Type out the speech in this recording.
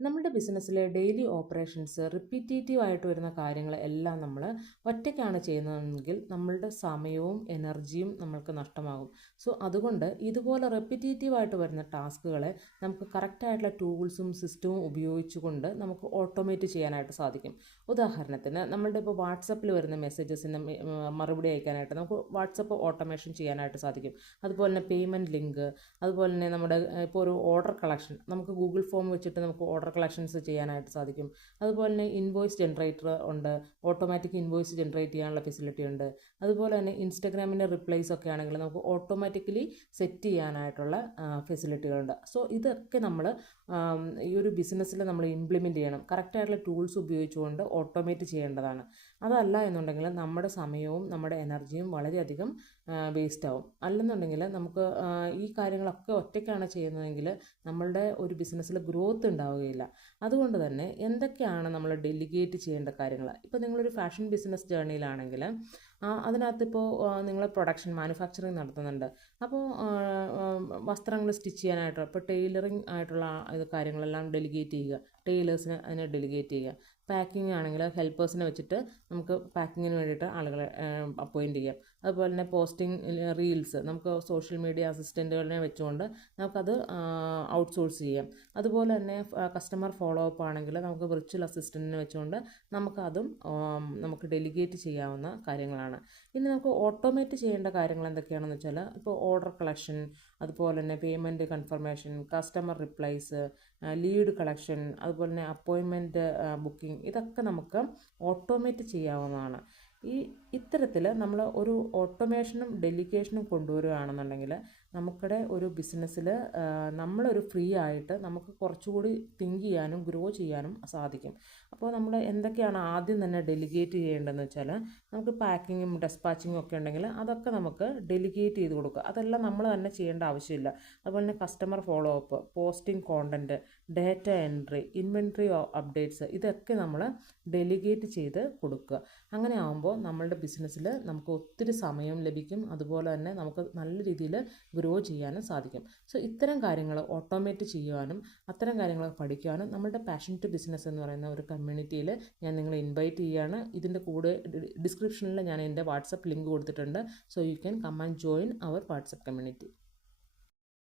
നമ്മുടെ ബിസിനസ്സിലെ daily operations repetitive ആയിട്ട് വരുന്ന കാര്യങ്ങൾ എല്ലാം നമ്മൾ ഒറ്റയ്ക്കാണ് ചെയ്യുന്നതെങ്കിൽ നമ്മളുടെ സമയവും എനർജിയും നമ്മൾക്ക് നഷ്ടമാകും. സോ അതുകൊണ്ട് ഇതുപോലെ റിപ്പീറ്റേറ്റീവ് ആയിട്ട് വരുന്ന ടാസ്കുകളെ നമുക്ക് കറക്റ്റായിട്ടുള്ള ടൂൾസും സിസ്റ്റവും ഉപയോഗിച്ചുകൊണ്ട് നമുക്ക് ഓട്ടോമേറ്റ് ചെയ്യാനായിട്ട് സാധിക്കും. ഉദാഹരണത്തിന് നമ്മളുടെ ഇപ്പോൾ വാട്സപ്പിൽ വരുന്ന മെസ്സേജസിന് മറുപടി അയക്കാനായിട്ട് നമുക്ക് വാട്സപ്പ് ഓട്ടോമേഷൻ ചെയ്യാനായിട്ട് സാധിക്കും. അതുപോലെ തന്നെ പേയ്മെൻറ്റ് ലിങ്ക്, അതുപോലെ തന്നെ നമ്മുടെ ഇപ്പോൾ ഒരു ഓർഡർ കളക്ഷൻ നമുക്ക് ഗൂഗിൾ ഫോം വെച്ചിട്ട് നമുക്ക് ഓർഡർ കളക്ഷൻസ് ചെയ്യാനായിട്ട് സാധിക്കും. അതുപോലെ തന്നെ ഇൻവോയ്സ് ജനറേറ്റർ ഉണ്ട്, ഓട്ടോമാറ്റിക് ഇൻവോയ്സ് ജനറേറ്റ് ചെയ്യാനുള്ള ഫെസിലിറ്റി ഉണ്ട്. അതുപോലെ തന്നെ ഇൻസ്റ്റഗ്രാമിൻ്റെ റിപ്ലൈസ് ഒക്കെ ആണെങ്കിൽ നമുക്ക് ഓട്ടോമാറ്റിക്കലി സെറ്റ് ചെയ്യാനായിട്ടുള്ള ഫെസിലിറ്റികളുണ്ട്. സോ ഇതൊക്കെ നമ്മൾ ഈ ഒരു ബിസിനസ്സിൽ നമ്മൾ ഇംപ്ലിമെൻറ്റ് ചെയ്യണം. കറക്റ്റായിട്ടുള്ള ടൂൾസ് ഉപയോഗിച്ചുകൊണ്ട് ഓട്ടോമേറ്റ് ചെയ്യേണ്ടതാണ്. അതല്ല എന്നുണ്ടെങ്കിൽ നമ്മുടെ സമയവും നമ്മുടെ എനർജിയും വളരെയധികം വേസ്റ്റ് ആവും. അല്ലെന്നുണ്ടെങ്കിൽ നമുക്ക് ഈ കാര്യങ്ങളൊക്കെ ഒറ്റയ്ക്കാണ് ചെയ്യുന്നതെങ്കിൽ നമ്മളുടെ ഒരു ബിസിനസ്സിൽ ഗ്രോത്ത് ഉണ്ടാവുകയില്ല. അതുകൊണ്ട് തന്നെ എന്തൊക്കെയാണ് നമ്മൾ ഡെലിഗേറ്റ് ചെയ്യേണ്ട കാര്യങ്ങൾ? ഇപ്പോൾ നിങ്ങളൊരു ഫാഷൻ ബിസിനസ് ജേർണിയിലാണെങ്കിൽ അതിനകത്തിപ്പോൾ നിങ്ങൾ പ്രൊഡക്ഷൻ മാനുഫാക്ചറിങ് നടത്തുന്നുണ്ട്. അപ്പോൾ വസ്ത്രങ്ങൾ സ്റ്റിച്ച് ചെയ്യാനായിട്ട് ഇപ്പോൾ ടൈലറിങ് ആയിട്ടുള്ള കാര്യങ്ങളെല്ലാം ഡെലിഗേറ്റ് ചെയ്യുക, ടൈലേഴ്സിന് അതിനെ ഡെലിഗേറ്റ് ചെയ്യുക. പാക്കിംഗ് ആണെങ്കിൽ ഹെൽപ്പേഴ്സിനെ വെച്ചിട്ട് നമുക്ക് പാക്കിങ്ങിന് വേണ്ടിയിട്ട് ആളുകളെ അപ്പോയിൻറ്റ് ചെയ്യാം. അതുപോലെ തന്നെ പോസ്റ്റിംഗ് റീൽസ് നമുക്ക് സോഷ്യൽ മീഡിയ അസിസ്റ്റൻറ്റുകളിനെ വെച്ചുകൊണ്ട് നമുക്കത് ഔട്ട്സോഴ്സ് ചെയ്യാം. അതുപോലെ തന്നെ കസ്റ്റമർ ഫോളോ അപ്പ് ആണെങ്കിൽ നമുക്ക് വിർച്വൽ അസിസ്റ്റൻറ്റിനെ വെച്ചുകൊണ്ട് നമുക്കതും നമുക്ക് ഡെലിഗേറ്റ് ചെയ്യാവുന്ന കാര്യങ്ങളാണ്. ഇനി നമുക്ക് ഓട്ടോമേറ്റ് ചെയ്യേണ്ട കാര്യങ്ങൾ എന്തൊക്കെയാണെന്ന് വെച്ചാൽ ഇപ്പോൾ ഓർഡർ കളക്ഷൻ, അതുപോലെ തന്നെ payment confirmation, customer replies, lead collection, അതുപോലെ തന്നെ അപ്പോയിൻമെൻറ്റ് ബുക്കിംഗ്, ഇതൊക്കെ നമുക്ക് ഓട്ടോമേറ്റ് ചെയ്യാവുന്നതാണ്. ഇത്തരത്തിൽ നമ്മൾ ഒരു ഓട്ടോമേഷനും ഡെലിഗേഷനും കൊണ്ടുവരികയാണെന്നുണ്ടെങ്കിൽ നമുക്കിടെ ഒരു ബിസിനസ്സിൽ നമ്മളൊരു ഫ്രീ ആയിട്ട് നമുക്ക് കുറച്ചുകൂടി തിങ്ക് ചെയ്യാനും ഗ്രോ ചെയ്യാനും സാധിക്കും. അപ്പോൾ നമ്മൾ എന്തൊക്കെയാണ് ആദ്യം തന്നെ ഡെലിഗേറ്റ് ചെയ്യേണ്ടതെന്ന് വെച്ചാൽ നമുക്ക് പാക്കിങ്ങും ഡെസ്പാച്ചിങ്ങും ഒക്കെ ഉണ്ടെങ്കിൽ അതൊക്കെ നമുക്ക് ഡെലിഗേറ്റ് ചെയ്ത് കൊടുക്കുക. അതെല്ലാം നമ്മൾ തന്നെ ചെയ്യേണ്ട ആവശ്യമില്ല. അതുപോലെ തന്നെ customer follow up, posting content, data entry, inventory updates, ഇതൊക്കെ നമ്മൾ ഡെലിഗേറ്റ് ചെയ്ത് കൊടുക്കുക. അങ്ങനെ ആകുമ്പോൾ നമ്മളുടെ ബിസിനസ്സിൽ നമുക്ക് ഒത്തിരി സമയം ലഭിക്കും. അതുപോലെ തന്നെ നമുക്ക് നല്ല രീതിയിൽ ഗ്രോ ചെയ്യാനും സാധിക്കും. സോ ഇത്തരം കാര്യങ്ങൾ ഓട്ടോമേറ്റ് ചെയ്യുവാനും അത്തരം കാര്യങ്ങൾ പഠിക്കുവാനും നമ്മളുടെ പാഷൻ ടു ബിസിനസ് എന്ന് പറയുന്ന ഒരു കമ്മ്യൂണിറ്റിയിൽ ഞാൻ നിങ്ങളെ ഇൻവൈറ്റ് ചെയ്യുകയാണ്. ഇതിൻ്റെ കൂടെ ഡിസ്ക്രിപ്ഷനിൽ ഞാൻ എൻ്റെ വാട്സപ്പ് ലിങ്ക് കൊടുത്തിട്ടുണ്ട്. So you can come and join our WhatsApp community.